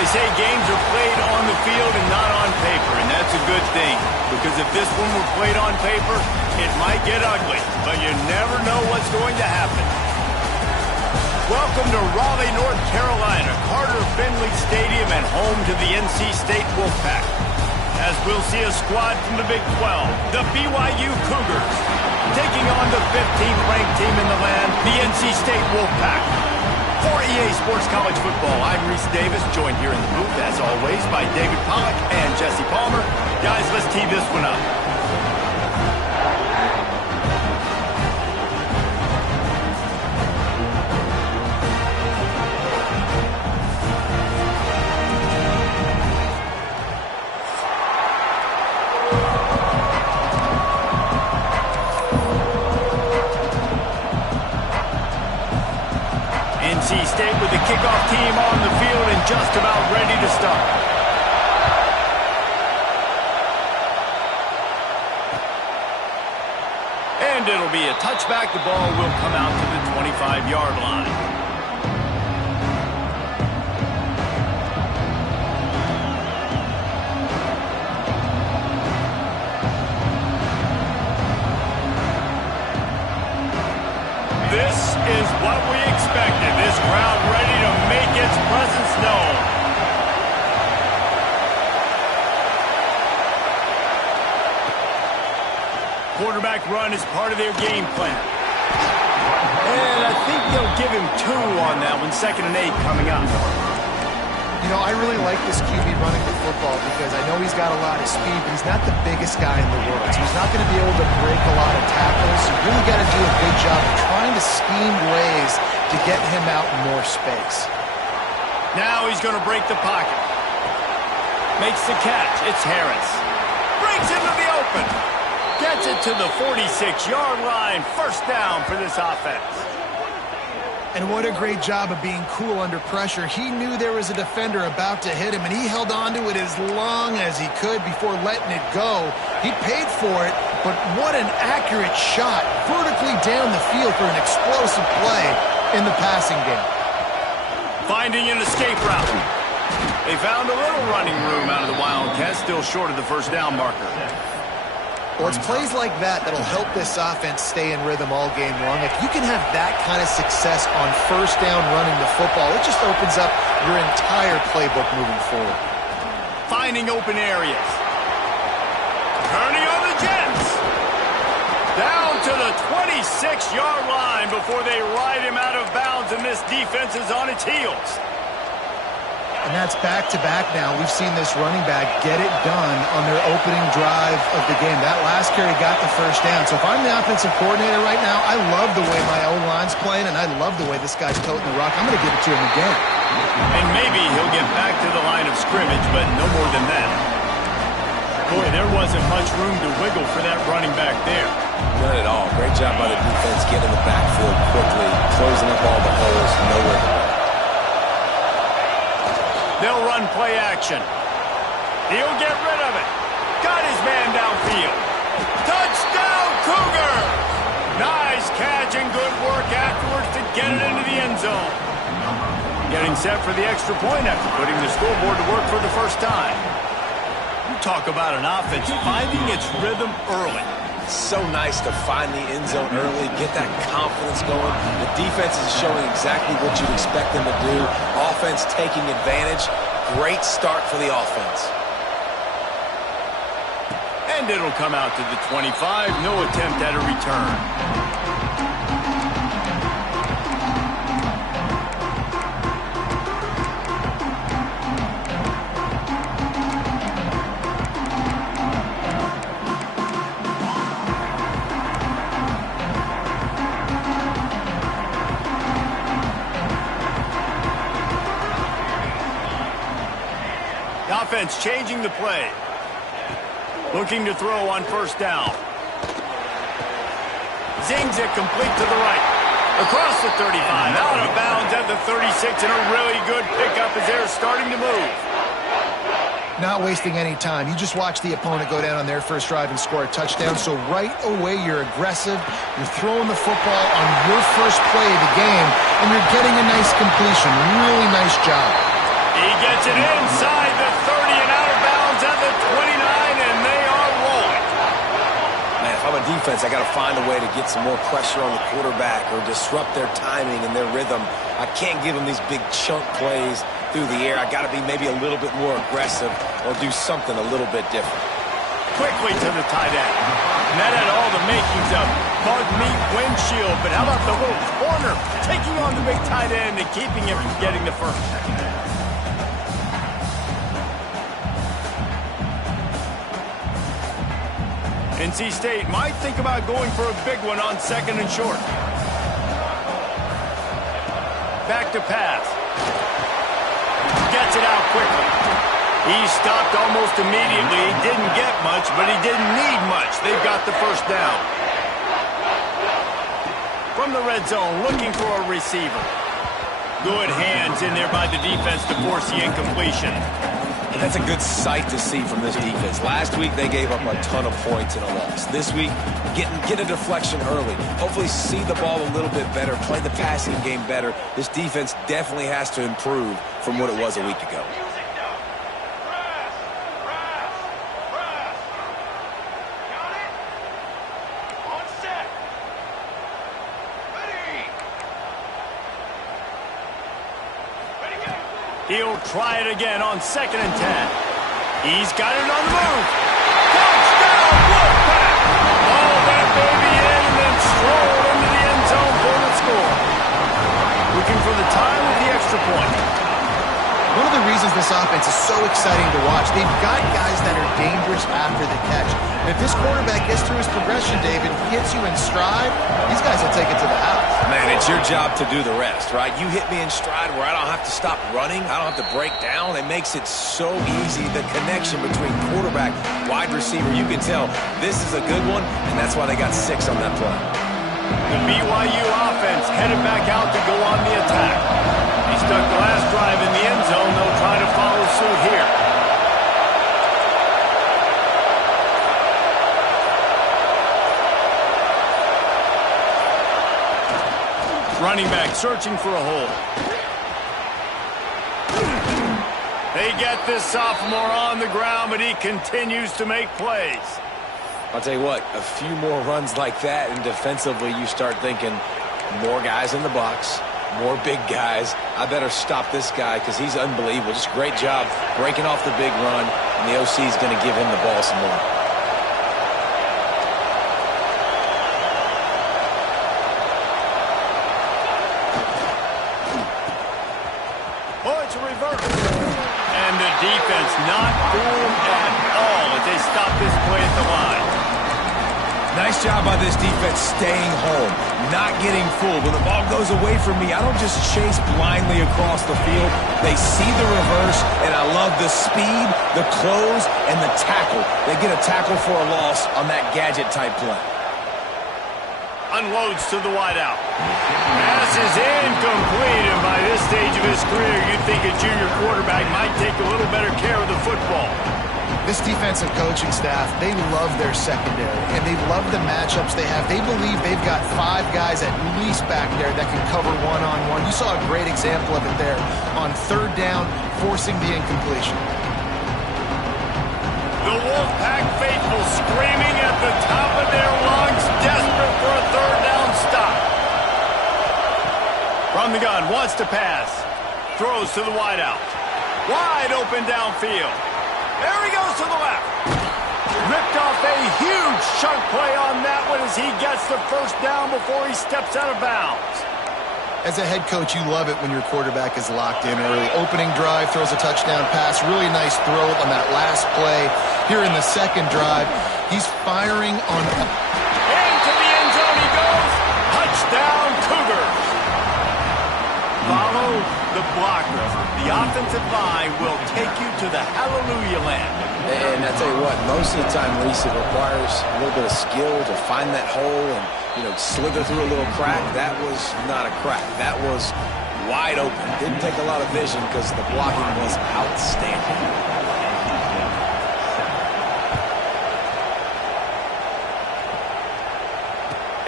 They say games are played on the field and not on paper, and that's a good thing. Because if this one were played on paper, it might get ugly, but you never know what's going to happen. Welcome to Raleigh, North Carolina, Carter Finley Stadium, and home to the NC State Wolfpack. As we'll see a squad from the Big 12, the BYU Cougars, taking on the 15th ranked team in the land, the NC State Wolfpack. For EA Sports College Football, I'm Reese Davis, joined here in the booth, as always, by David Pollack and Jesse Palmer. Guys, let's tee this one up. NC State with the kickoff team on the field and just about ready to start. And it'll be a touchback. The ball will come out to the 25-yard line. This is what we expected. This crowd ready to make its presence known. Quarterback run is part of their game plan. And I think they'll give him 2 on that one. 2nd and 8 coming up. You know, I really like this QB running the football because I know he's got a lot of speed, but he's not the biggest guy in the world. So he's not going to be able to break a lot of tackles. You really got to do a good job of trying to scheme ways to get him out in more space. Now he's going to break the pocket. Makes the catch. It's Harris. Breaks into the open. Gets it to the 46-yard line. First down for this offense. And what a great job of being cool under pressure. He knew there was a defender about to hit him, and he held on to it as long as he could before letting it go. He paid for it, but what an accurate shot vertically down the field for an explosive play in the passing game. Finding an escape route. They found a little running room out of the Wildcats, still short of the first down marker. Well, it's plays like that that'll help this offense stay in rhythm all game long. If you can have that kind of success on first down running the football, it just opens up your entire playbook moving forward. Finding open areas. Turning on the Jets. Down to the 26-yard line before they ride him out of bounds, and this defense is on its heels. And that's back-to-back now. We've seen this running back get it done on their opening drive of the game. That last carry got the first down. So if I'm the offensive coordinator right now, I love the way my O-line's playing, and I love the way this guy's toting the rock. I'm going to give it to him again. And maybe he'll get back to the line of scrimmage, but no more than that. Boy, there wasn't much room to wiggle for that running back there. None at all. Great job by the defense getting in the backfield quickly, closing up all the holes, nowhere to go. They'll run play action. He'll get rid of it. Got his man downfield. Touchdown, Cougars! Nice catch and good work afterwards to get it into the end zone. Getting set for the extra point after putting the scoreboard to work for the first time. You talk about an offense finding its rhythm early. So nice to find the end zone early, get that confidence going. The defense is showing exactly what you'd expect them to do. Offense taking advantage. Great start for the offense. And it'll come out to the 25. No attempt at a return. Offense changing the play. Looking to throw on first down. Zings it complete to the right. Across the 35. Out of bounds at the 36. And a really good pickup as they're starting to move. Not wasting any time. You just watch the opponent go down on their first drive and score a touchdown. So right away, you're aggressive. You're throwing the football on your first play of the game, and you're getting a nice completion. Really nice job. He gets it inside the 30 and out of bounds at the 29, and they are rolling. Man, if I'm a defense, I got to find a way to get some more pressure on the quarterback or disrupt their timing and their rhythm. I can't give them these big chunk plays through the air. I got to be maybe a little bit more aggressive or do something a little bit different. Quickly to the tight end. And that had all the makings of bug meat windshield. But how about the little corner taking on the big tight end and keeping him from getting the first? NC State might think about going for a big one on 2nd and short. Back to pass. Gets it out quickly. He stopped almost immediately. He didn't get much, but he didn't need much. They've got the first down. From the red zone, looking for a receiver. Good hands in there by the defense to force the incompletion. And that's a good sight to see from this defense. Last week, they gave up a ton of points in a loss. This week, get a deflection early. Hopefully see the ball a little bit better, play the passing game better. This defense definitely has to improve from what it was a week ago. He'll try it again on 2nd and 10. He's got it on the move. Touchdown, Wolfpack! All that baby in and then strolled into the end zone for the score. Looking for the tie with the extra point. One of the reasons this offense is so exciting to watch, they've got guys that are dangerous after the catch. And if this quarterback gets through his progression, David, he hits you in stride, these guys will take it to the house. Man, it's your job to do the rest, right? You hit me in stride where I don't have to stop running. I don't have to break down. It makes it so easy. The connection between quarterback, wide receiver, you can tell this is a good one, and that's why they got 6 on that play. The BYU offense headed back out to go on the attack. He stuck the last drive in the end zone. They'll try to follow suit here. Running back searching for a hole. They get this sophomore on the ground, but he continues to make plays. I'll tell you what, a few more runs like that, and defensively you start thinking more guys in the box, more big guys. I better stop this guy because he's unbelievable. Just great job breaking off the big run, and the OC is going to give him the ball some more. And the defense not fooled at all as they stop this play at the line. Nice job by this defense staying home, not getting fooled. When the ball goes away from me, I don't just chase blindly across the field. They see the reverse, and I love the speed, the close, and the tackle. They get a tackle for a loss on that gadget-type play. Unloads to the wideout. Pass is incomplete, and by this stage of his career, you'd think a junior quarterback might take a little better care of the football. This defensive coaching staff, they love their secondary, and they love the matchups they have. They believe they've got 5 guys at least back there that can cover one-on-one. You saw a great example of it there on 3rd down, forcing the incompletion. The Wolfpack faithful screaming at the top of their lungs, desperate for a 3rd down stop. From the gun, wants to pass. Throws to the wideout. Wide open downfield. There he goes to the left. Ripped off a huge chunk play on that one as he gets the first down before he steps out of bounds. As a head coach, you love it when your quarterback is locked in early. Opening drive, throws a touchdown pass. Really nice throw on that last play. Here in the 2nd drive, he's firing on... Into the end zone he goes. Touchdown, Cougars. Follow the blockers. The offensive line will take you to the hallelujah land. And I tell you what, most of the time, Reese, it requires a little bit of skill to find that hole and, slither through a little crack. That was not a crack. That was wide open. Didn't take a lot of vision because the blocking was outstanding.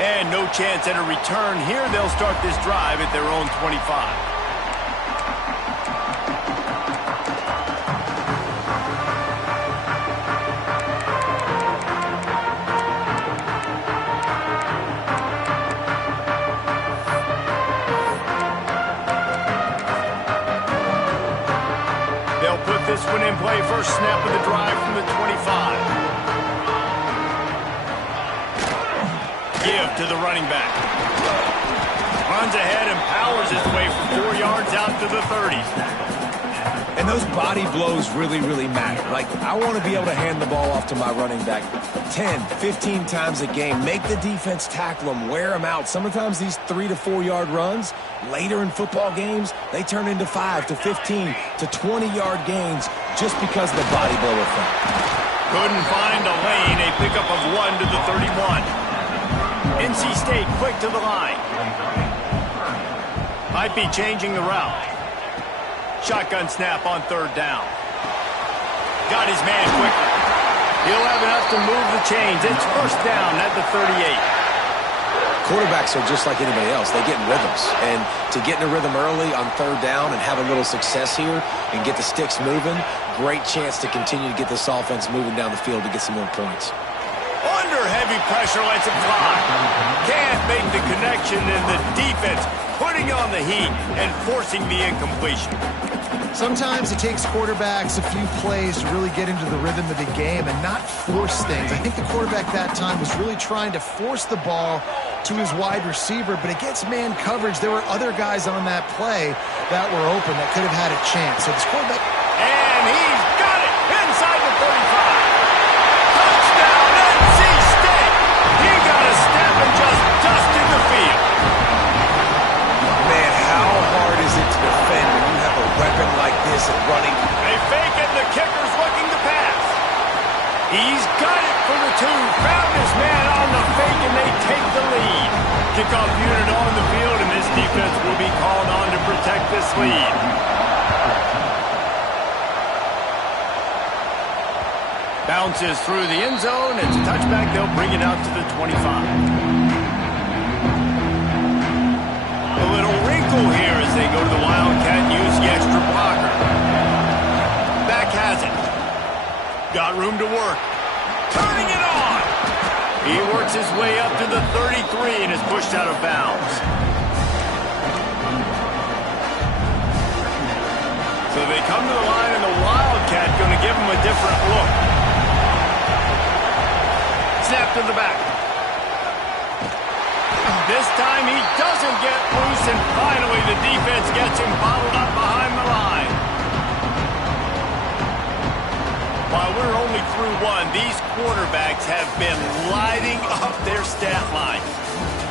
And no chance at a return here. They'll start this drive at their own 25. put this one in play. First snap of the drive from the 25. Give to the running back. Runs ahead and powers his way from 4 yards out to the 30. And those body blows really, really matter. Like, I want to be able to hand the ball off to my running back 10, 15 times a game. Make the defense tackle them, wear them out. Sometimes these 3 to 4 yard runs, later in football games, they turn into 5 to 15 to 20 yard gains just because of the body blow effect. Couldn't find a lane. A pickup of 1 to the 31. NC State quick to the line. Might be changing the route. Shotgun snap on third down. Got his man quickly. He'll have enough to move the chains. It's first down at the 38. Quarterbacks are just like anybody else. They get in rhythms. And to get in a rhythm early on third down and have a little success here and get the sticks moving, great chance to continue to get this offense moving down the field to get some more points. Under heavy pressure, lets it fly. Can't make the connection, and the defense putting on the heat and forcing the incompletion. Sometimes it takes quarterbacks a few plays to really get into the rhythm of the game and not force things. I think the quarterback that time was really trying to force the ball to his wide receiver, but against man coverage, there were other guys on that play that were open that could have had a chance. So this quarterback... And he's got it inside the 35. Touchdown, NC State. He got a step and just dusted the field. Man, how hard is it to defend when you have a weapon like this at running? They fake it, the kicker's looking to pass. He's got it for the 2. Found his man on the fake, and they take the lead. Kickoff unit on the field, and this defense will be called on to protect this lead. Bounces through the end zone. It's a touchback. They'll bring it out to the 25. A little wrinkle here as they go to the Wildcat and use the extra blocker. Back has it. Got room to work. Turning it on. He works his way up to the 33 and is pushed out of bounds. So they come to the line, and the Wildcat going to give him a different look. Snap to the back. This time he doesn't get loose, and finally the defense gets him bottled up behind the line. While we're only through 1, these quarterbacks have been lighting up their stat line.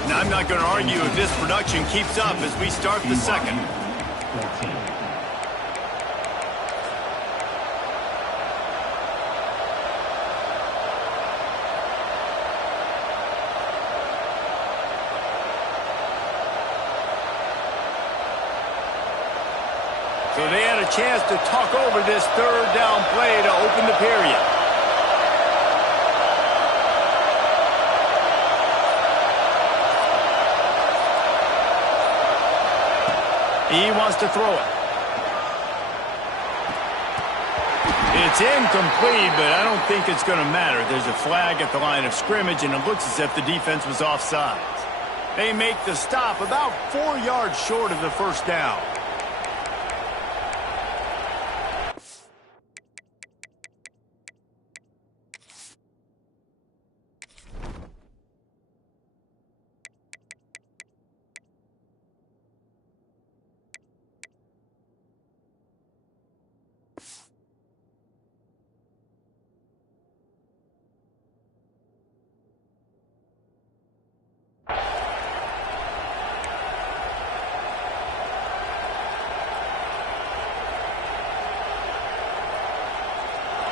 And I'm not going to argue if this production keeps up as we start the second. So they had a chance to talk over this third down play to open the period. He wants to throw it. It's incomplete, but I don't think it's going to matter. There's a flag at the line of scrimmage, and it looks as if the defense was offside. They make the stop about 4 yards short of the first down.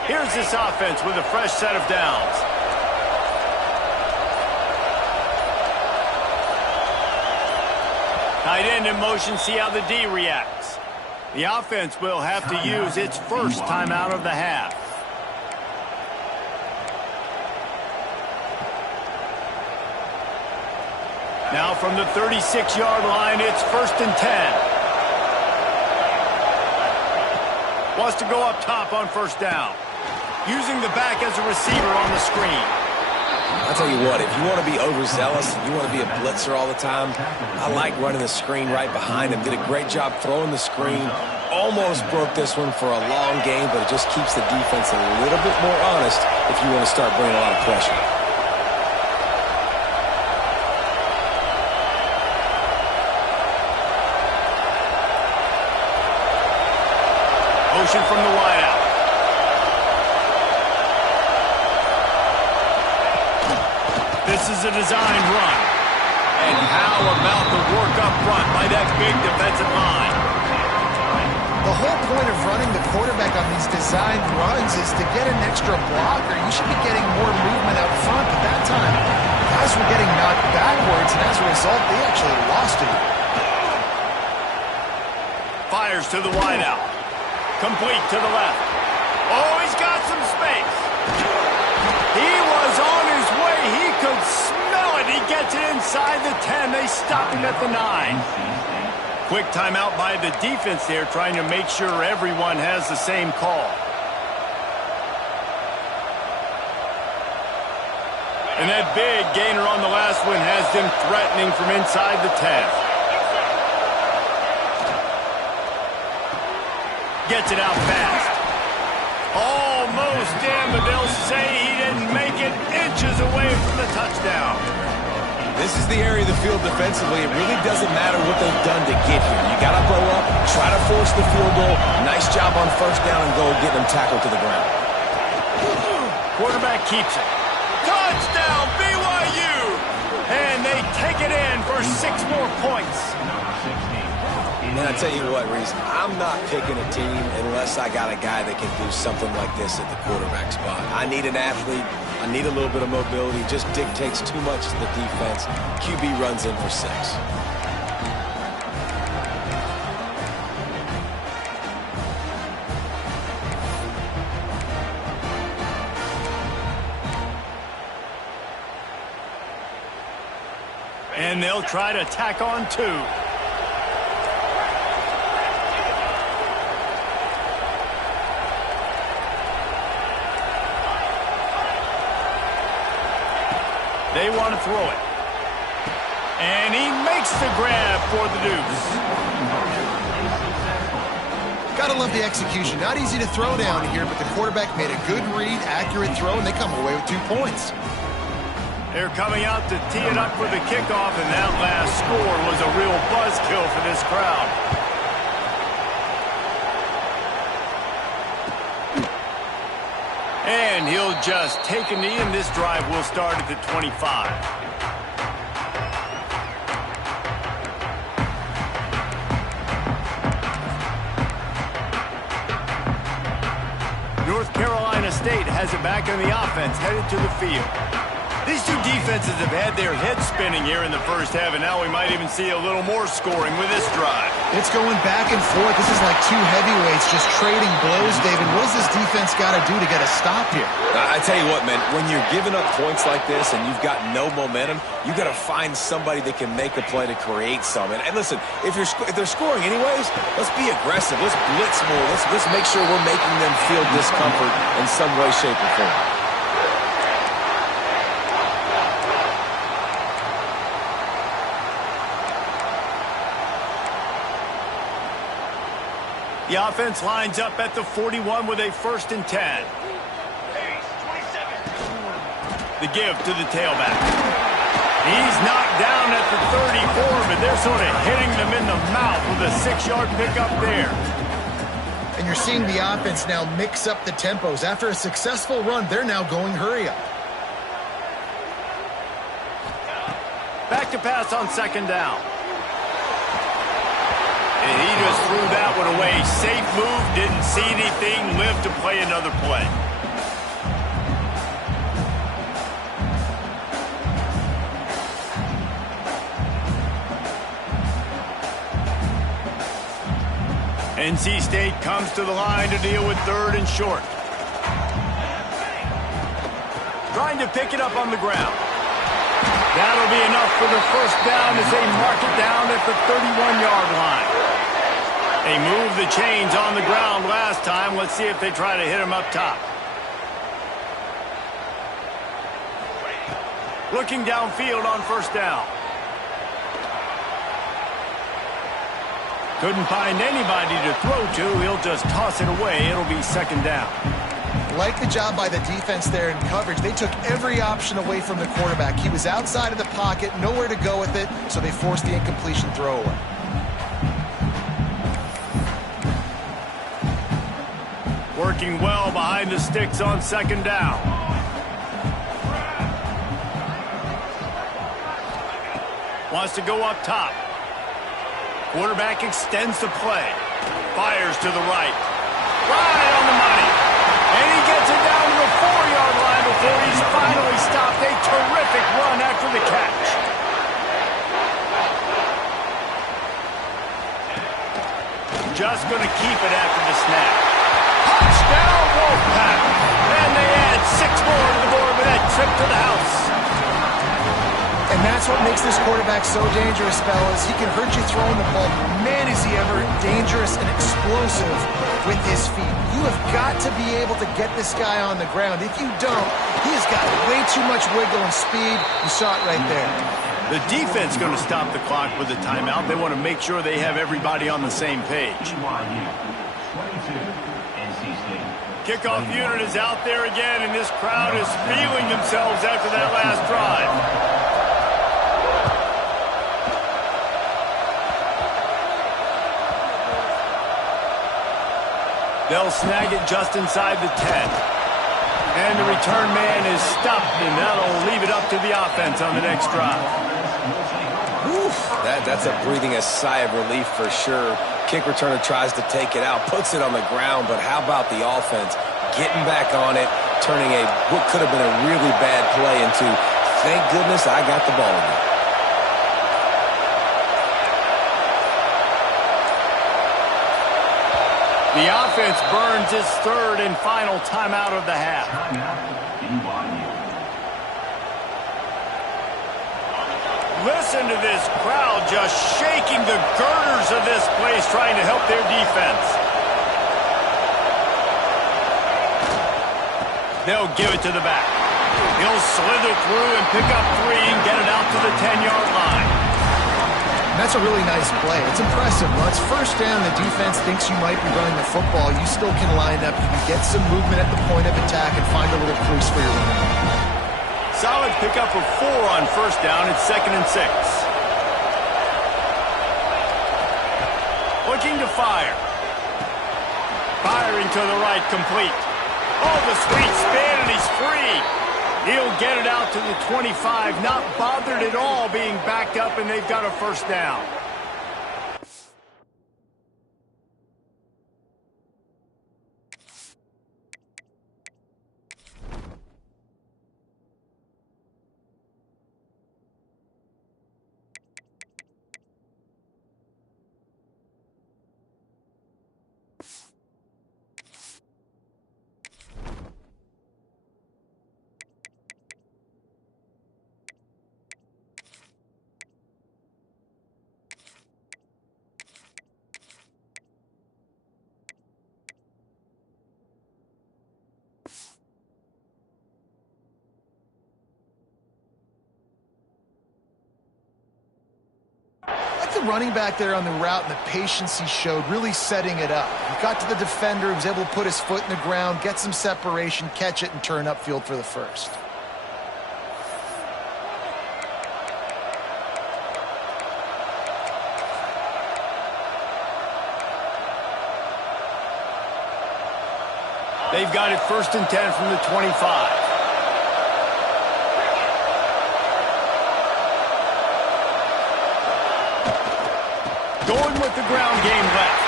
Here's this offense with a fresh set of downs. Tight end in motion, see how the D reacts. The offense will have to use its first timeout of the half. Now from the 36-yard line, it's 1st and 10. Wants to go up top on first down. Using the back as a receiver on the screen. I'll tell you what, if you want to be overzealous and you want to be a blitzer all the time, I like running the screen right behind him. Did a great job throwing the screen. Almost broke this one for a long game, but it just keeps the defense a little bit more honest if you want to start bringing a lot of pressure. Motion from the wideout. This is a designed run. And how about the work up front by that big defensive line? The whole point of running the quarterback on these designed runs is to get an extra blocker. You should be getting more movement up front, but that time, guys were getting knocked backwards, and as a result, they actually lost it. Fires to the wideout. Complete to the left. Oh, he's got some space. He was on his way. He could smell it. He gets it inside the 10. They stop him at the 9. Quick timeout by the defense there, trying to make sure everyone has the same call. And that big gainer on the last one has them threatening from inside the 10. Gets it out fast. Almost in, but they'll say he didn't make it, inches away from the touchdown. This is the area of the field defensively. It really doesn't matter what they've done to get here. You got to blow up, try to force the field goal. Nice job on first down and goal, getting them tackled to the ground. Quarterback keeps it. Touchdown, BYU! And they take it in for 6 more points. And I tell you what, Reese, I'm not picking a team unless I got a guy that can do something like this at the quarterback spot. I need an athlete. I need a little bit of mobility. Just dictates too much to the defense. QB runs in for 6. And they'll try to tack on 2. They want to throw it. And he makes the grab for the deuce. Gotta love the execution. Not easy to throw down here, but the quarterback made a good read, accurate throw, and they come away with 2 points. They're coming out to tee it up for the kickoff, and that last score was a real buzzkill for this crowd. And he'll just take a knee, and this drive will start at the 25. North Carolina State has it back on the offense, headed to the field. These two defenses have had their heads spinning here in the first half, and now we might even see a little more scoring with this drive. It's going back and forth. This is like 2 heavyweights just trading blows, David. What does this defense got to do to get a stop here? I tell you what, man, when you're giving up points like this and you've got no momentum, you got to find somebody that can make a play to create some. And listen, if they're scoring anyways, let's be aggressive. Let's blitz more. Let's make sure we're making them feel discomfort in some way, shape, or form. The offense lines up at the 41 with a 1st and 10. The give to the tailback. He's knocked down at the 34, but they're sort of hitting them in the mouth with a 6-yard pickup there. And you're seeing the offense now mix up the tempos. After a successful run, they're now going hurry up. Back to pass on 2nd down. And he just threw that one away. Safe move, didn't see anything, lived to play another play. NC State comes to the line to deal with 3rd and short. Trying to pick it up on the ground. That'll be enough for the 1st down as they mark it down at the 31-yard line. They moved the chains on the ground last time. Let's see if they try to hit him up top. Looking downfield on first down. Couldn't find anybody to throw to. He'll just toss it away. It'll be second down. Like the job by the defense there in coverage. They took every option away from the quarterback. He was outside of the pocket, nowhere to go with it, so they forced the incompletion throwaway. Working well behind the sticks on second down. Wants to go up top. Quarterback extends the play. Fires to the right. Right on the money. And he gets it down to the 4-yard line before he's finally stopped. A terrific run after the catch. Just going to keep it after the snap. Touchdown, Wolfpack. And they add 6 more to the board with that trip to the house. And that's what makes this quarterback so dangerous, fellas. He can hurt you throwing the ball. Man, is he ever dangerous and explosive with his feet. You have got to be able to get this guy on the ground. If you don't, he's got way too much wiggle and speed. You saw it right there. The defense going to stop the clock with a timeout. They want to make sure they have everybody on the same page. Kickoff unit is out there again, and this crowd is feeling themselves after that last drive. They'll snag it just inside the 10. And the return man is stopped, and that'll leave it up to the offense on the next drive. Oof, that's a breathing a sigh of relief for sure. Kick returner tries to take it out, puts it on the ground, but how about the offense getting back on it, turning what could have been a really bad play into, thank goodness I got the ball again. The offense burns its third and final timeout of the half. Listen to this crowd just shaking the girders of this place, trying to help their defense. They'll give it to the back. He'll slither through and pick up 3 and get it out to the 10-yard line. That's a really nice play. It's impressive. Once first down, the defense thinks you might be running the football. You still can line up. You can get some movement at the point of attack and find a little crease for your running. Solid pickup of 4 on first down. It's 2nd and 6. Looking to fire. Firing to the right, complete. Oh, the sweet spin, and he's free. He'll get it out to the 25, not bothered at all being backed up, and they've got a first down. The running back there on the route and the patience he showed, really setting it up. He got to the defender, was able to put his foot in the ground, get some separation, catch it, and turn upfield for the first. They've got it 1st and 10 from the 25. Going with the ground game left.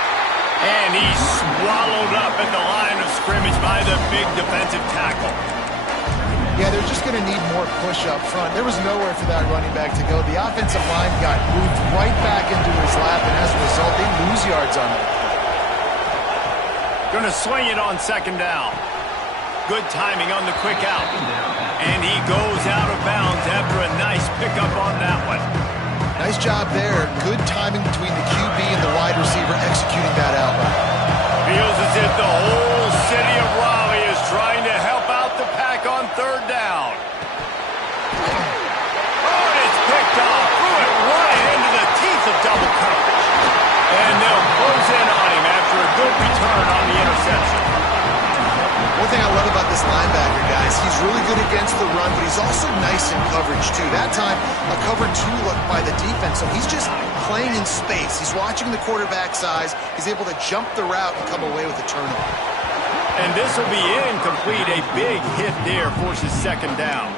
And he's swallowed up at the line of scrimmage by the big defensive tackle. Yeah, they're just going to need more push up front. There was nowhere for that running back to go. The offensive line got moved right back into his lap, and as a result, they lose yards on it. Going to swing it on 2nd down. Good timing on the quick out. And he goes out of bounds after a nice pickup on that one. Nice job there. Good timing between the QB and the wide receiver executing that out. Feels as if the whole city of Raleigh is trying to help out the Pack on 3rd down. One thing I love about this linebacker, guys, he's really good against the run, but he's also nice in coverage, too. That time, a cover 2 look by the defense, so he's just playing in space. He's watching the quarterback's eyes. He's able to jump the route and come away with a turnover. And this will be incomplete. A big hit there forces second down.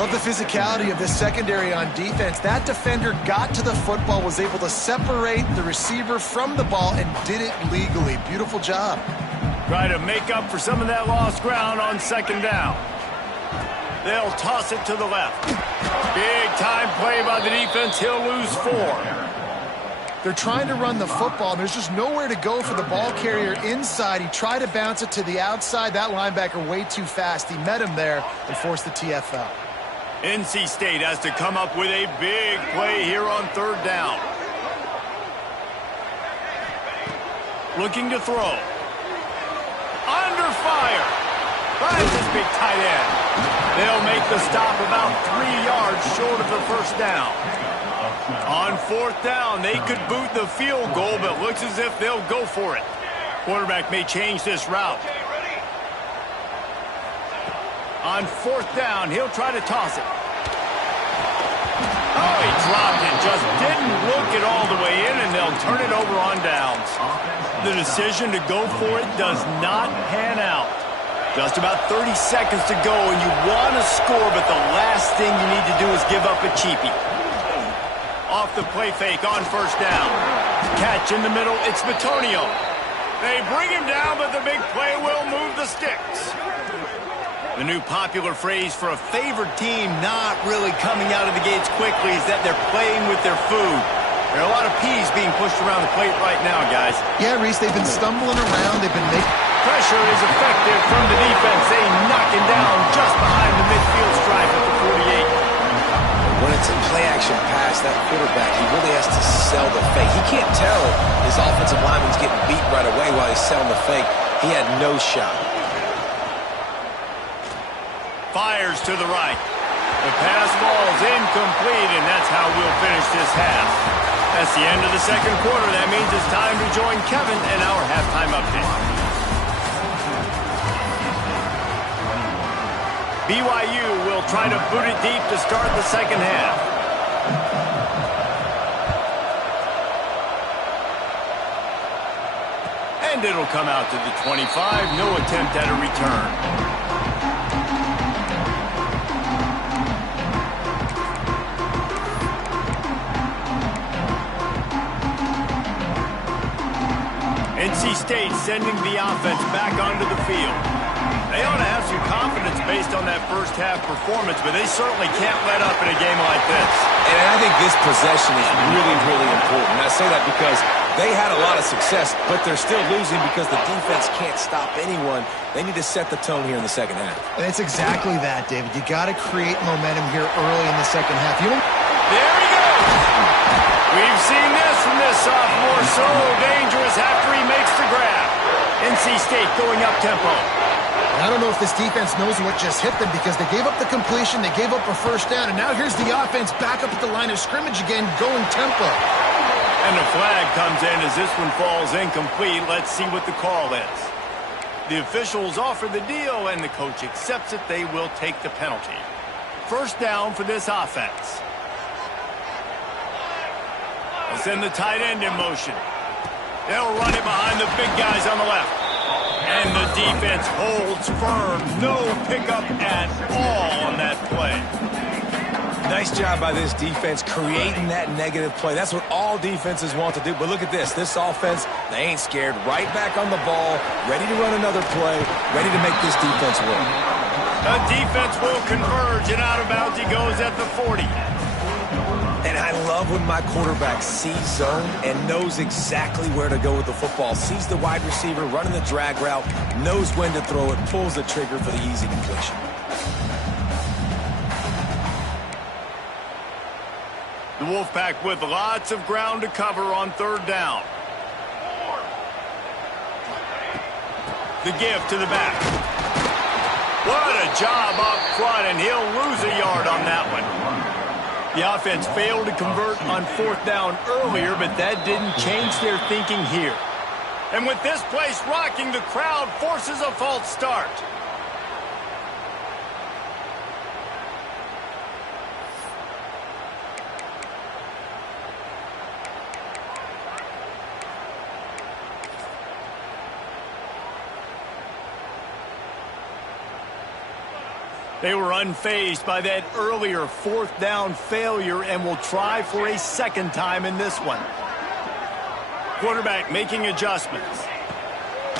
Love the physicality of this secondary on defense. That defender got to the football, was able to separate the receiver from the ball, and did it legally. Beautiful job. Try to make up for some of that lost ground on second down. They'll toss it to the left. Big time play by the defense. He'll lose 4. They're trying to run the football, and there's just nowhere to go for the ball carrier inside. He tried to bounce it to the outside. That linebacker way too fast. He met him there and forced the TFL. NC State has to come up with a big play here on third down. Looking to throw. Under fire. Finds his big tight end. They'll make the stop about 3 yards short of the first down. On fourth down, they could boot the field goal, but looks as if they'll go for it. Quarterback may change this route. On fourth down, he'll try to toss it. Oh, he dropped it. Just didn't look it all the way in, and they'll turn it over on downs. The decision to go for it does not pan out. Just about 30 seconds to go, and you want to score, but the last thing you need to do is give up a cheapie. Off the play fake on first down. Catch in the middle, it's Bitonio. They bring him down, but the big play will move the sticks. The new popular phrase for a favored team not really coming out of the gates quickly is that they're playing with their food. There are a lot of peas being pushed around the plate right now, guys. Yeah, Reese, they've been stumbling around. They've been making... Pressure is effective from the defense. They knock him down just behind the midfield stripe at the 48. When it's a play-action pass, that quarterback, he really has to sell the fake. He can't tell his offensive lineman's getting beat right away while he's selling the fake. He had no shot. Fires to the right. The pass falls incomplete, and that's how we'll finish this half. That's the end of the second quarter. That means it's time to join Kevin and our halftime update. BYU will try to boot it deep to start the second half. And it'll come out to the 25. No attempt at a return. NC State sending the offense back onto the field. They ought to have some confidence based on that first half performance, but they certainly can't let up in a game like this. And I think this possession is really, really important. I say that because they had a lot of success, but they're still losing because the defense can't stop anyone. They need to set the tone here in the second half. And it's exactly that, David. You got to create momentum here early in the second half. There he goes. We've seen this from this sophomore. So dangerous after he makes the grab. NC State going up tempo. I don't know if this defense knows what just hit them because they gave up the completion, they gave up a first down, and now here's the offense back up at the line of scrimmage again, going tempo. And the flag comes in as this one falls incomplete. Let's see what the call is. The officials offer the deal, and the coach accepts it. They will take the penalty. First down for this offense. They'll send the tight end in motion. They'll run it behind the big guys on the left. And the defense holds firm. No pickup at all on that play. Nice job by this defense creating that negative play. That's what all defenses want to do. But look at this. This offense, they ain't scared. Right back on the ball, ready to run another play, ready to make this defense work. The defense will converge, and out of bounds he goes at the 40. And I love when my quarterback sees zone and knows exactly where to go with the football. Sees the wide receiver running the drag route, knows when to throw it, pulls the trigger for the easy completion. The Wolfpack with lots of ground to cover on third down. The give to the back. What a job up front, and he'll lose a yard on that one. The offense failed to convert on fourth down earlier, but that didn't change their thinking here. And with this place rocking, the crowd forces a false start. They were unfazed by that earlier fourth down failure and will try for a second time in this one. Quarterback making adjustments.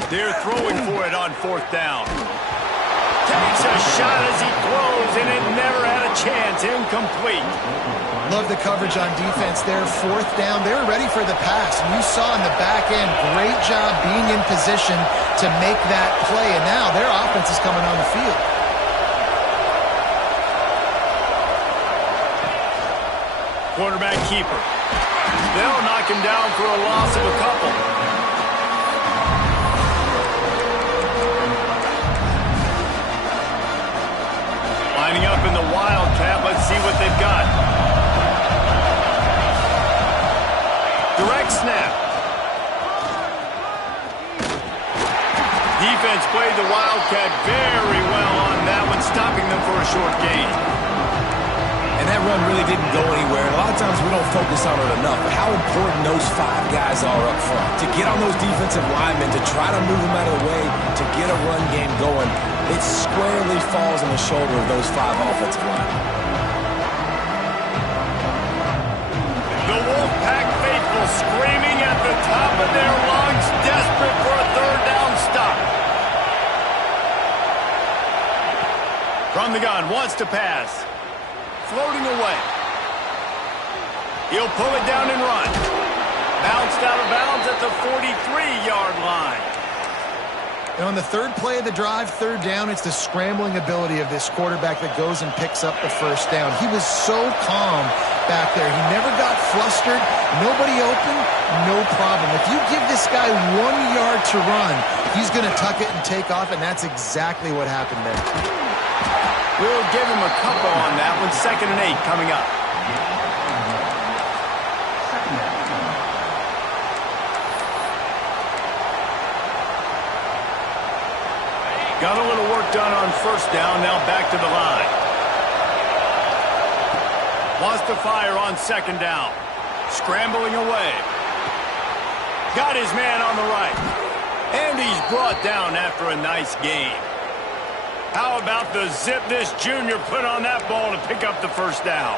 They're throwing for it on fourth down. Takes a shot as he throws, and it never had a chance. Incomplete. Love the coverage on defense there. Fourth down. They were ready for the pass. And you saw in the back end, great job being in position to make that play. And now their offense is coming on the field. Quarterback keeper. They'll knock him down for a loss of a couple. Lining up in the Wildcat. Let's see what they've got. Direct snap. Defense played the Wildcat very well on that one, stopping them for a short gain. And that run really didn't go anywhere. And a lot of times we don't focus on it enough. But how important those 5 guys are up front. To get on those defensive linemen, to try to move them out of the way, to get a run game going, it squarely falls on the shoulder of those 5 offensive linemen. The Wolfpack faithful screaming at the top of their lungs, desperate for a third down stop. From the gun, wants to pass. Floating away. He'll pull it down and run. Bounced out of bounds at the 43-yard line. And on the third play of the drive, third down, it's the scrambling ability of this quarterback that goes and picks up the first down. He was so calm back there. He never got flustered. Nobody open, no problem. If you give this guy 1 yard to run, he's going to tuck it and take off, and that's exactly what happened there. We'll give him a couple on that one. 2nd and 8 coming up. Got a little work done on first down. Now back to the line. Wants to fire on 2nd down. Scrambling away. Got his man on the right. And he's brought down after a nice gain. How about the zip this junior put on that ball to pick up the first down?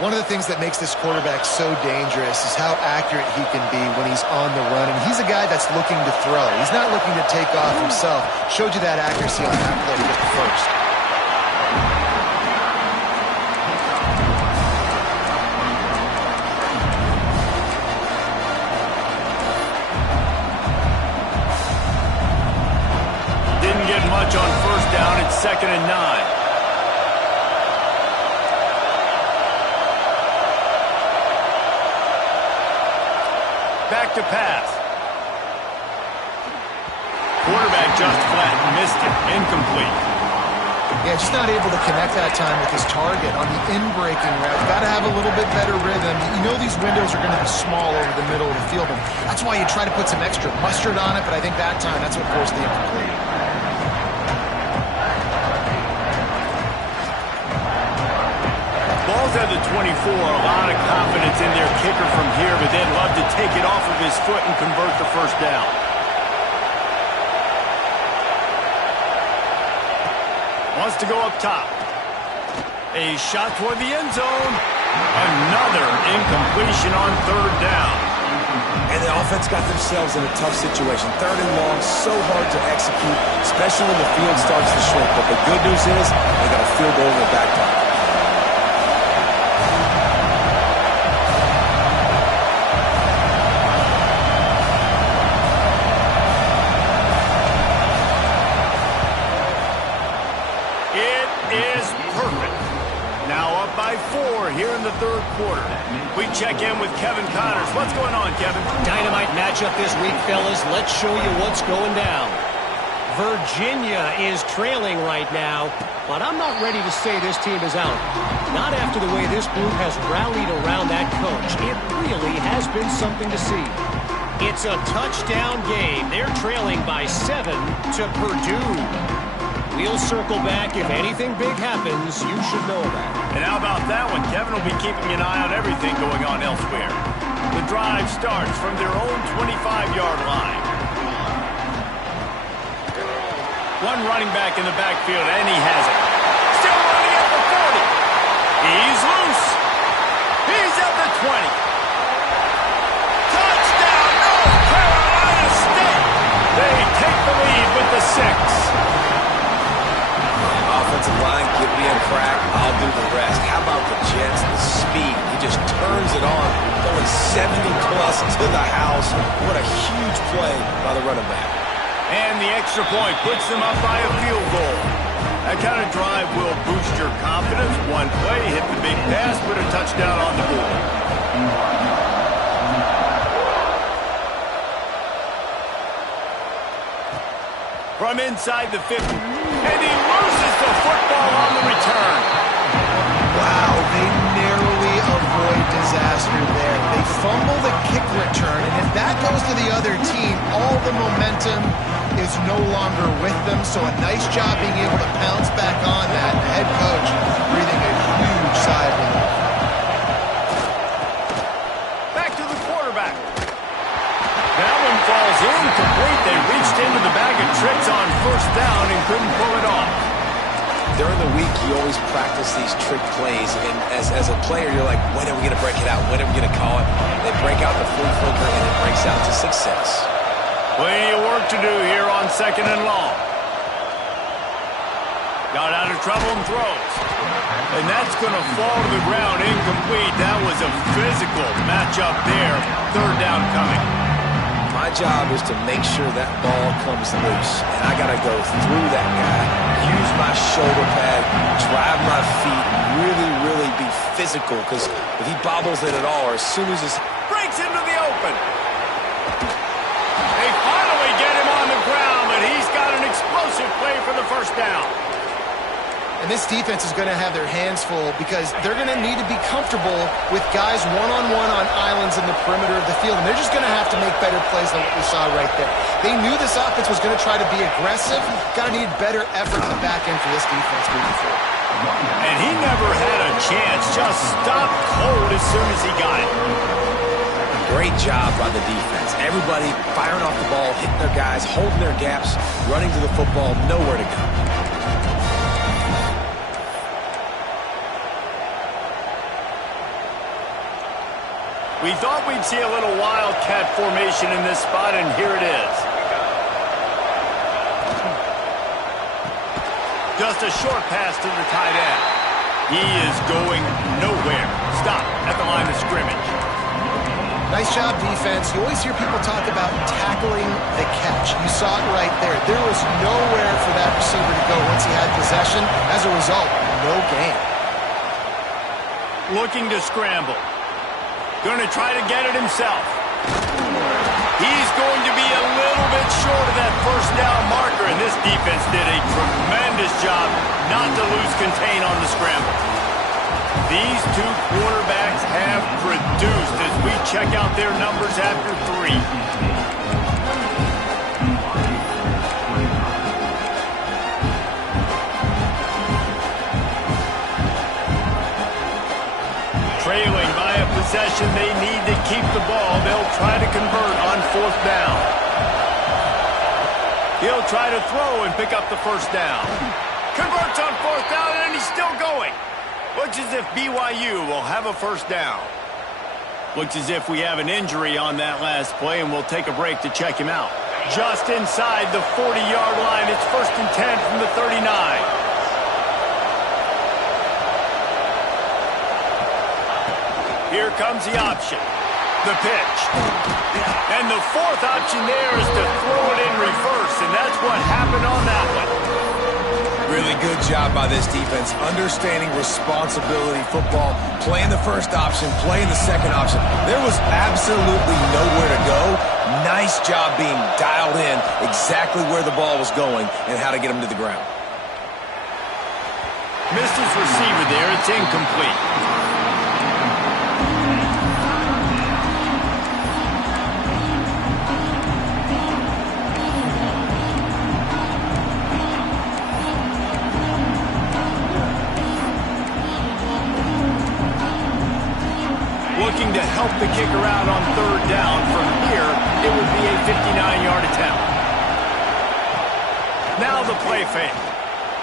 One of the things that makes this quarterback so dangerous is how accurate he can be when he's on the run. And he's a guy that's looking to throw. He's not looking to take off himself. Showed you that accuracy on that play to get the first. Much on first down. It's 2nd and 9. Back to pass. Quarterback just flat missed it. Incomplete. Yeah, just not able to connect that time with his target on the in-breaking route. Got to have a little bit better rhythm. You know these windows are going to be small over the middle of the field, and that's why you try to put some extra mustard on it, but I think that time that's what forced the incomplete. Ball's at the 24, a lot of confidence in their kicker from here, but they'd love to take it off of his foot and convert the first down. Wants to go up top. A shot toward the end zone. Another incompletion on third down. And the offense got themselves in a tough situation. 3rd and long, so hard to execute, especially when the field starts to shrink. But the good news is they got a field goal in their back pocket. By 4 here in the third quarter. We check in with Kevin Connors. What's going on, Kevin? Dynamite matchup this week, fellas. Let's show you what's going down. Virginia is trailing right now, but I'm not ready to say this team is out. Not after the way this group has rallied around that coach. It really has been something to see. It's a touchdown game. They're trailing by 7 to Purdue. We'll circle back. If anything big happens, you should know about it. And how about that one? Kevin will be keeping an eye on everything going on elsewhere. The drive starts from their own 25-yard line. One running back in the backfield, and he has it. Still running at the 40. He's loose. He's at the 20. Touchdown, North Carolina State. They take the lead with the 6. Offensive line, give me a crack, I'll do the rest. How about the Jets, the speed? He just turns it on, going 70-plus to the house. What a huge play by the running back. And the extra point puts them up by a field goal. That kind of drive will boost your confidence. One play, hit the big pass, put a touchdown on the board. From inside the 50, and he loses the football on the return. Wow, they narrowly avoid disaster there. They fumble the kick return, and if that goes to the other team, all the momentum is no longer with them. So a nice job being able to pounce back on that. The head coach breathing a huge sigh of relief. Back to the quarterback. That one falls incomplete. They reached into the bag of tricks on first down and couldn't pull it off. During the week, you always practice these trick plays, and as a player, you're like, when are we going to break it out? When are we going to call it? They break out the flea flicker, and it breaks out to success. Plenty of work to do here on 2nd and long. Got out of trouble and throws. And that's going to fall to the ground incomplete. That was a physical matchup there. 3rd down coming. My job is to make sure that ball comes loose, and I got to go through that guy, use my shoulder pad, drive my feet, really be physical, because if he bobbles it at all, or as soon as it breaks into the open. They finally get him on the ground, but he's got an explosive play for the first down. And this defense is going to have their hands full because they're going to need to be comfortable with guys one-on-one on islands in the perimeter of the field. And they're just going to have to make better plays than what we saw right there. They knew this offense was going to try to be aggressive. Got to need better effort on the back end for this defense moving forward. And he never had a chance. Just stopped cold as soon as he got it. Great job by the defense. Everybody firing off the ball, hitting their guys, holding their gaps, running to the football, nowhere to go. We thought we'd see a little wildcat formation in this spot, and here it is. Just a short pass to the tight end. He is going nowhere. Stop at the line of scrimmage. Nice job, defense. You always hear people talk about tackling the catch. You saw it right there. There was nowhere for that receiver to go once he had possession. As a result, no gain. Looking to scramble. Going to try to get it himself. He's going to be a little bit short of that first down marker, and this defense did a tremendous job not to lose contain on the scramble. These two quarterbacks have produced as we check out their numbers after 3. Trailing by a possession, they need to keep the ball. They'll try to convert on 4th down. He'll try to throw and pick up the first down. Converts on 4th down, and he's still going. Looks as if BYU will have a first down. Looks as if we have an injury on that last play, and we'll take a break to check him out. Just inside the 40-yard line, it's 1st and 10 from the 39. Here comes the option. The pitch. And the 4th option there is to throw it in reverse, and that's what happened on that one. Really good job by this defense, understanding responsibility football, playing the first option, playing the second option. There was absolutely nowhere to go. Nice job being dialed in exactly where the ball was going and how to get him to the ground. Missed his receiver there. It's incomplete. the kicker out on third down. From here, it would be a 59-yard attempt. Now the play fake.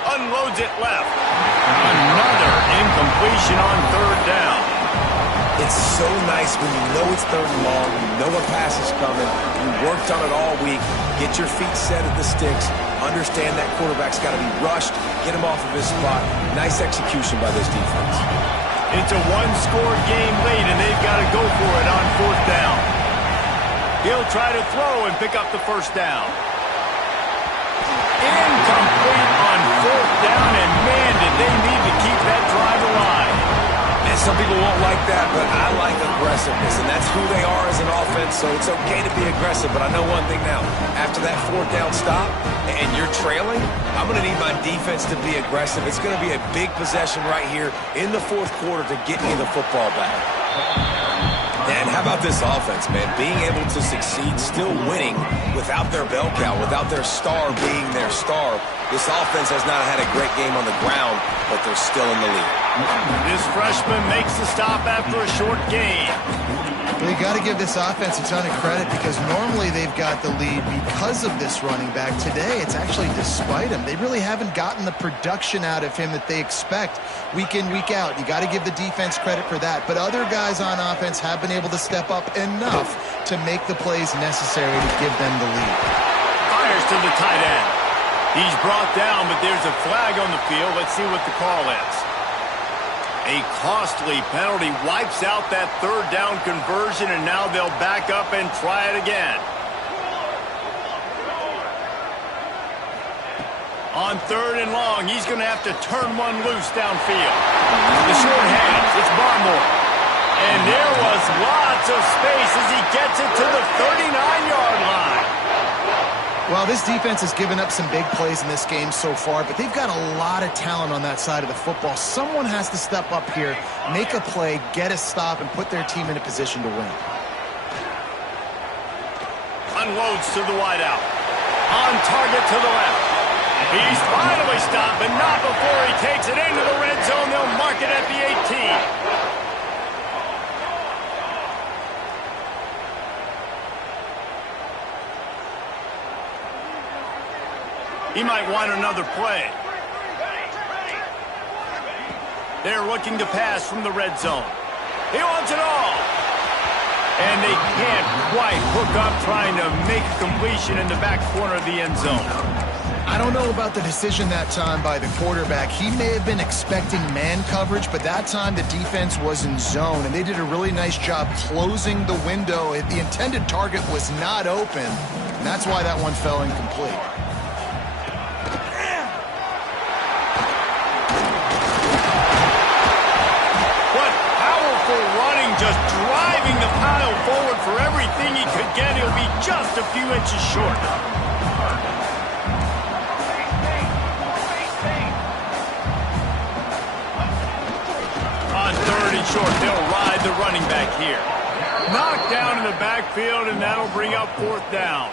Unloads it left. Another incompletion on third down. It's so nice when you know it's third and long, you know a pass is coming, you worked on it all week, get your feet set at the sticks, understand that quarterback's got to be rushed, get him off of his spot. Nice execution by this defense. It's a one-score game late, and they've got to go for it on fourth down. He'll try to throw and pick up the first down. Incomplete on fourth down, and man, did they need to keep that drive alive. And some people won't like that, but I like aggressiveness, and that's who they are as an offense, so it's okay to be aggressive. But I know one thing now. After that fourth down stop and you're trailing, I'm going to need my defense to be aggressive. It's going to be a big possession right here in the fourth quarter to get me the football back. And how about this offense, man? Being able to succeed, still winning without their bell cow, without their star being their star. This offense has not had a great game on the ground, but they're still in the lead. This freshman makes the stop after a short gain. Well, you got to give this offense a ton of credit because normally they've got the lead because of this running back. Today, it's actually despite him. They really haven't gotten the production out of him that they expect week in, week out. You got to give the defense credit for that. But other guys on offense have been able to step up enough to make the plays necessary to give them the lead. Fires to the tight end. He's brought down, but there's a flag on the field. Let's see what the call is. A costly penalty wipes out that third down conversion, and now they'll back up and try it again. On third and long, he's going to have to turn one loose downfield. The short hands, it's Barmore. And there was lots of space as he gets it to the 39-yard line. Well, this defense has given up some big plays in this game so far, but they've got a lot of talent on that side of the football. Someone has to step up here, make a play, get a stop, and put their team in a position to win. Unloads to the wideout. On target to the left. He's finally stopped, but not before he takes it into the red zone. They'll mark it at the 18. He might want another play. They're looking to pass from the red zone. He wants it all. And they can't quite hook up trying to make a completion in the back corner of the end zone. I don't know about the decision that time by the quarterback. He may have been expecting man coverage, but that time the defense was in zone, and they did a really nice job closing the window. The intended target was not open, and that's why that one fell incomplete. Just driving the pile forward for everything he could get. He'll be just a few inches short. On third and short, they'll ride the running back here. Knocked down in the backfield, and that'll bring up fourth down.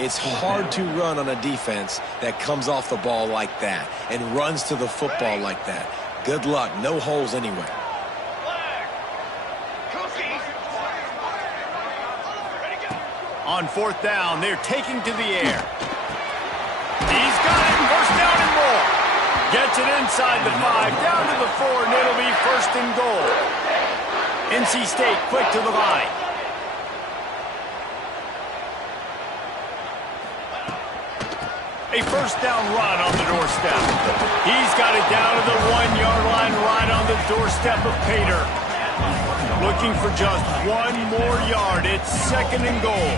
It's hard to run on a defense that comes off the ball like that and runs to the football like that. Good luck. No holes anywhere. On fourth down, they're taking to the air. He's got it, first down and more. Gets it inside the 5, down to the 4, and it'll be first and goal. NC State quick to the line. A first down run on the doorstep. He's got it down to the 1-yard line, right on the doorstep of Pater. Looking for just one more yard. It's second and goal.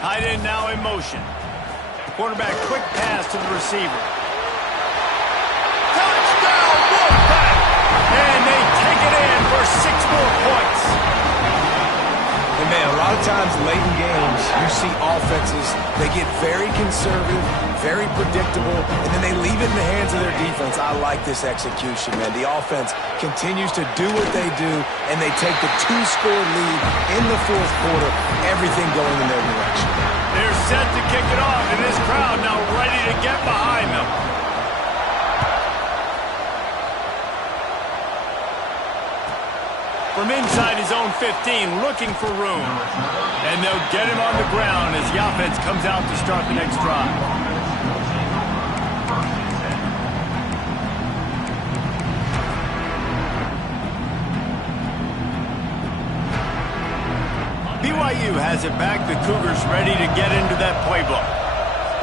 Tight end now in motion. Quarterback quick pass to the receiver. Touchdown, Wolfpack! And they take it in for 6 more points. And man, a lot of times late in games, you see offenses, they get very conservative, very predictable, and then they leave it in the hands of their defense. I like this execution, man. The offense continues to do what they do, and they take the 2-score lead in the fourth quarter, everything going in their direction. They're set to kick it off, and this crowd now ready to get behind them. from inside his own 15, looking for room. And they'll get him on the ground as the offense comes out to start the next drive. BYU has it back. The Cougars ready to get into that playbook.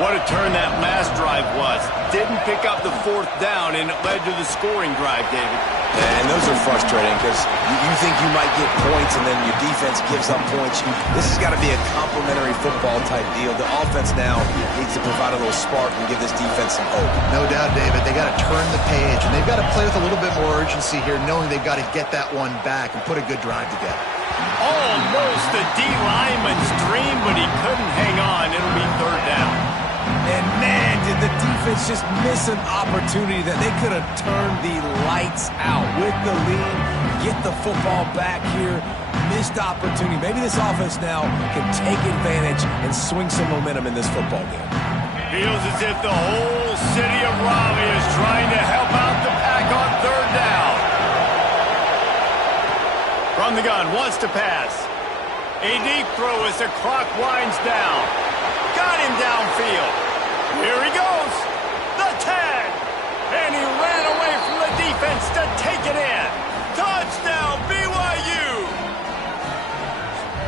What a turn that last drive was. Didn't pick up the fourth down, and it led to the scoring drive, David. And those are frustrating because you think you might get points and then your defense gives up points. This has got to be a complementary football type deal. The offense now needs to provide a little spark and give this defense some hope. No doubt, David. They got to turn the page, and they've got to play with a little bit more urgency here, knowing they've got to get that one back and put a good drive together. Almost the D-lineman's dream, but he couldn't hang on. It'll be third down. And man, did the defense just miss an opportunity that they could have turned the lights out with the lead, get the football back here. Missed opportunity. Maybe this offense now can take advantage and swing some momentum in this football game. Feels as if the whole city of Raleigh is trying to help out the Pack on third down. From the gun, wants to pass. A deep throw as the clock winds down. Got him downfield. Here he goes. The tag. And he ran away from the defense to take it in. Touchdown, BYU.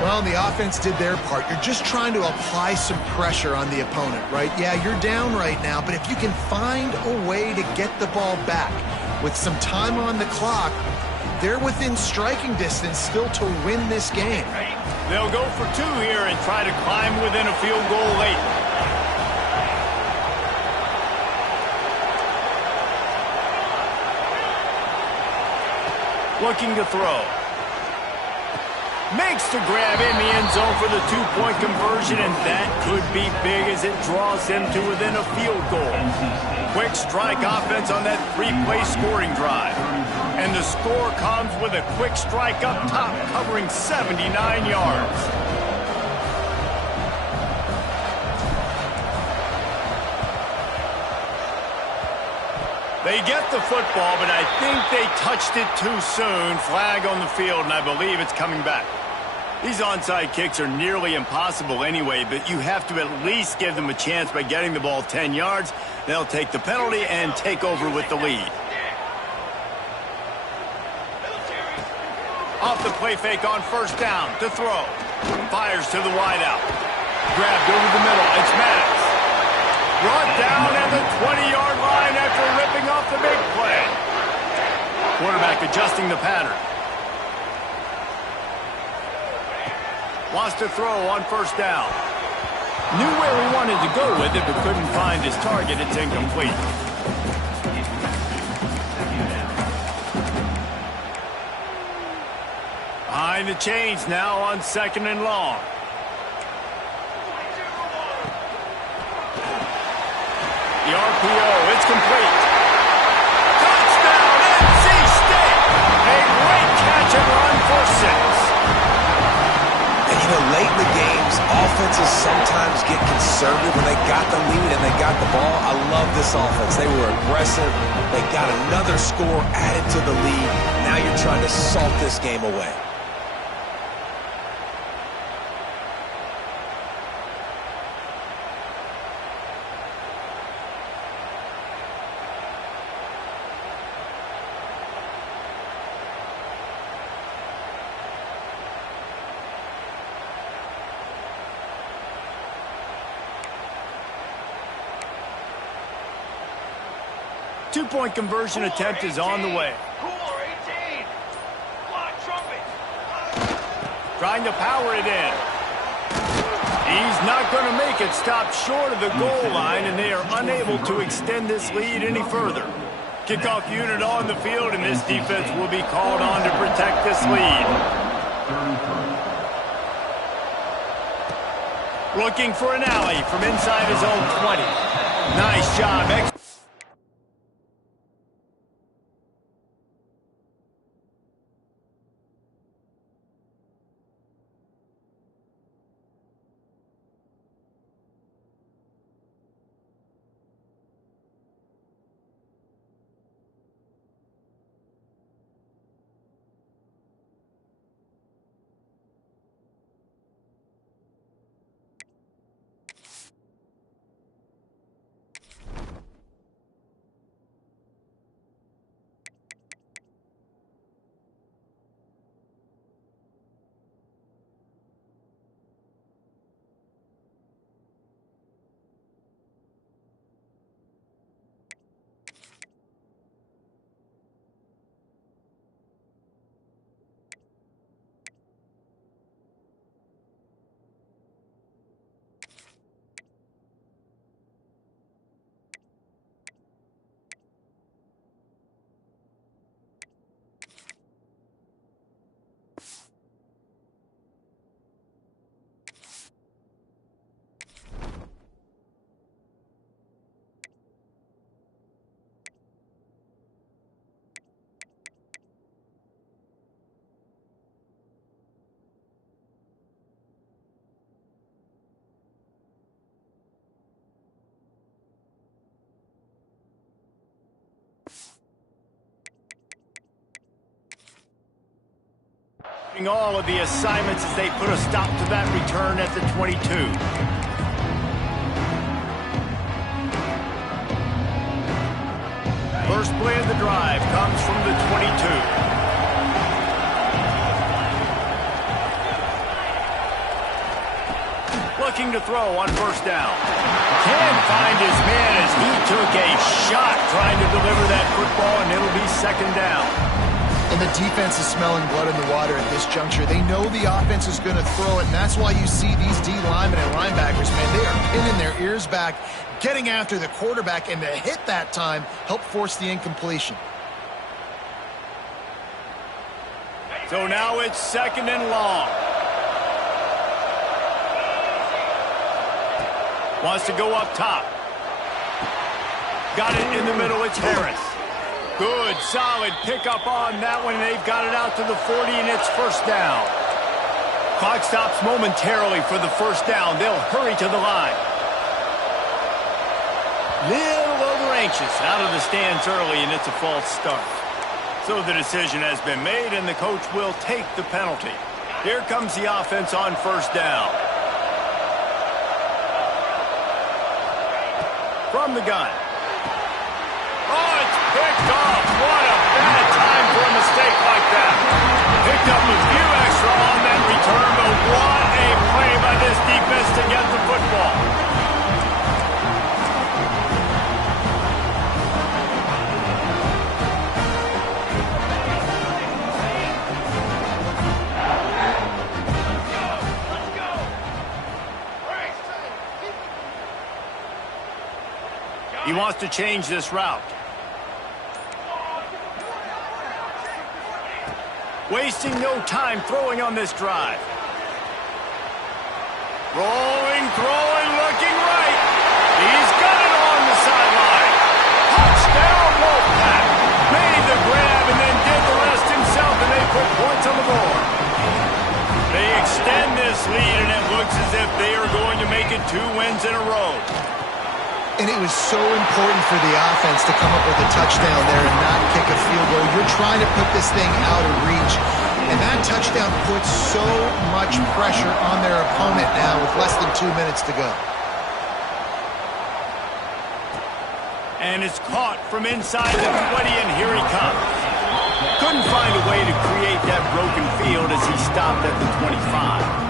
Well, the offense did their part. You're just trying to apply some pressure on the opponent, right? Yeah, you're down right now, but if you can find a way to get the ball back with some time on the clock, they're within striking distance still to win this game. They'll go for two here and try to climb within a field goal late. Looking to throw. Makes the grab in the end zone for the two-point conversion, and that could be big as it draws him to within a field goal. Quick strike offense on that three-play scoring drive. And the score comes with a quick strike up top, covering 79 yards. They get the football, but I think they touched it too soon. Flag on the field, and I believe it's coming back. These onside kicks are nearly impossible anyway, but you have to at least give them a chance by getting the ball 10 yards. They'll take the penalty and take over with the lead. Off the play fake on first down to throw. Fires to the wideout. Grabbed over the middle. It's Maddox. Brought down at the 20-yard line after ripping off the big play. Quarterback adjusting the pattern. Wants to throw on first down. Knew where he wanted to go with it, but couldn't find his target. It's incomplete. Behind the chains now on second and long. The RPO, it's complete. Touchdown, NC State! A great catch and run for 6. And you know, late in the games, offenses sometimes get conservative when they got the lead and they got the ball. I love this offense. They were aggressive. They got another score added to the lead. Now you're trying to salt this game away. Two-point conversion attempt is on the way. Trying to power it in. He's not going to make it. Stop short of the goal line, and they are unable to extend this lead any further. Kickoff unit on the field, and this defense will be called on to protect this lead. Looking for an alley from inside his own 20. Nice job. all of the assignments as they put a stop to that return at the 22. First play of the drive comes from the 22. Looking to throw on first down. Can't find his man as he took a shot trying to deliver that football, and it'll be second down. And the defense is smelling blood in the water at this juncture. They know the offense is going to throw it, and that's why you see these D linemen and linebackers, man, they are pinning their ears back, getting after the quarterback, and to hit that time help force the incompletion. So now it's second and long. Wants to go up top. Got it in the middle. It's Harris. Good, solid pickup on that one. They've got it out to the 40, and it's first down. Clock stops momentarily for the first down. They'll hurry to the line. Little over anxious. Out of the stands early, and it's a false start. So the decision has been made, and the coach will take the penalty. Here comes the offense on first down. From the gun. Oh, it's picked off. What a bad time for a mistake like that. Picked up a few extra on that return, but what a play by this defense to get the football. He wants to change this route. Wasting no time throwing on this drive. Rolling, throwing, looking right. He's got it on the sideline. Touchdown, Wolfpack. Made the grab and then did the rest himself, and they put points on the board. They extend this lead, and it looks as if they are going to make it 2 wins in a row. And it was so important for the offense to come up with a touchdown there and not kick a field goal. You're trying to put this thing out of reach. And that touchdown puts so much pressure on their opponent now with less than 2 minutes to go. And it's caught from inside the 20, and here he comes. Couldn't find a way to create that broken field as he stopped at the 25.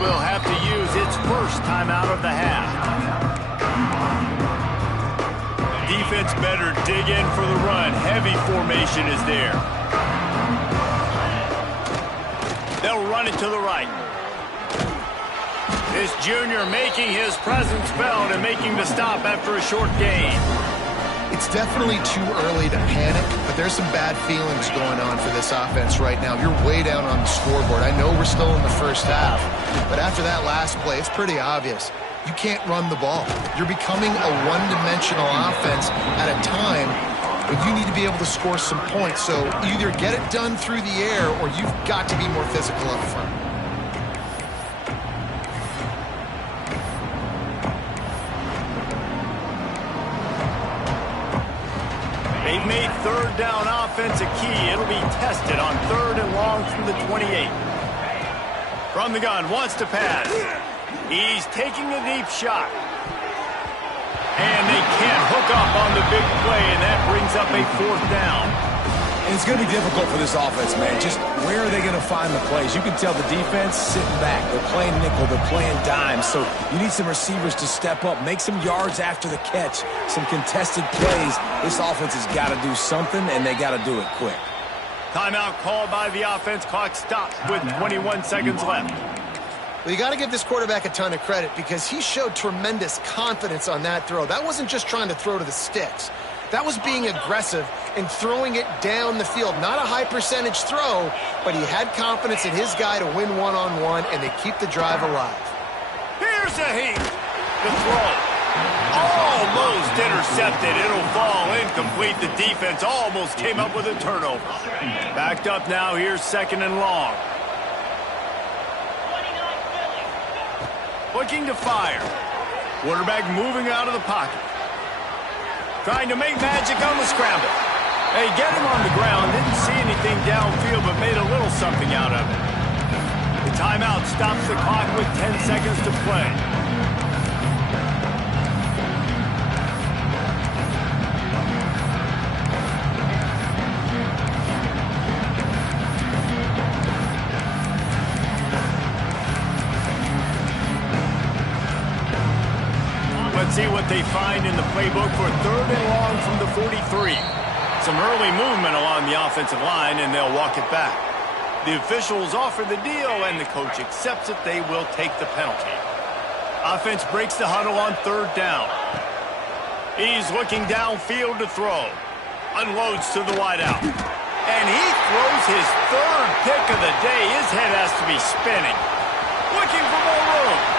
Will have to use its first timeout of the half. Defense better dig in for the run. Heavy formation is there. They'll run it to the right. This junior making his presence felt and making the stop after a short gain. It's definitely too early to panic, but there's some bad feelings going on for this offense right now. You're way down on the scoreboard. I know we're still in the first half, but after that last play, it's pretty obvious. You can't run the ball. You're becoming a one-dimensional offense at a time when you need to be able to score some points. So either get it done through the air or you've got to be more physical up front. They've made third down offense a key. It'll be tested on third and long from the 28. From the gun, wants to pass. He's taking a deep shot. And they can't hook up on the big play, and that brings up a fourth down. And it's going to be difficult for this offense, man. Just where are they going to find the plays? You can tell the defense sitting back. They're playing nickel. They're playing dime. So you need some receivers to step up, make some yards after the catch, some contested plays. This offense has got to do something, and they got to do it quick. Timeout called by the offense. Clock stops with 21 seconds left. Well, you got to give this quarterback a ton of credit because he showed tremendous confidence on that throw. That wasn't just trying to throw to the sticks. That was being aggressive and throwing it down the field. Not a high percentage throw, but he had confidence in his guy to win one-on-one, and they keep the drive alive. Here's a heat. The throw. Almost intercepted. It'll fall incomplete. The defense almost came up with a turnover. Backed up now. Here's 2nd and long. Looking to fire. Quarterback moving out of the pocket. Trying to make magic on the scramble. They get him on the ground. Didn't see anything downfield, but made a little something out of it. The timeout stops the clock with 10 seconds to play. Let's see what they find in the playbook for 3rd and long from the 43. Some early movement along the offensive line, and they'll walk it back. The officials offer the deal, and the coach accepts it. They will take the penalty. Offense breaks the huddle on 3rd down. He's looking downfield to throw. Unloads to the wideout. And he throws his 3rd pick of the day. His head has to be spinning. Looking for more room.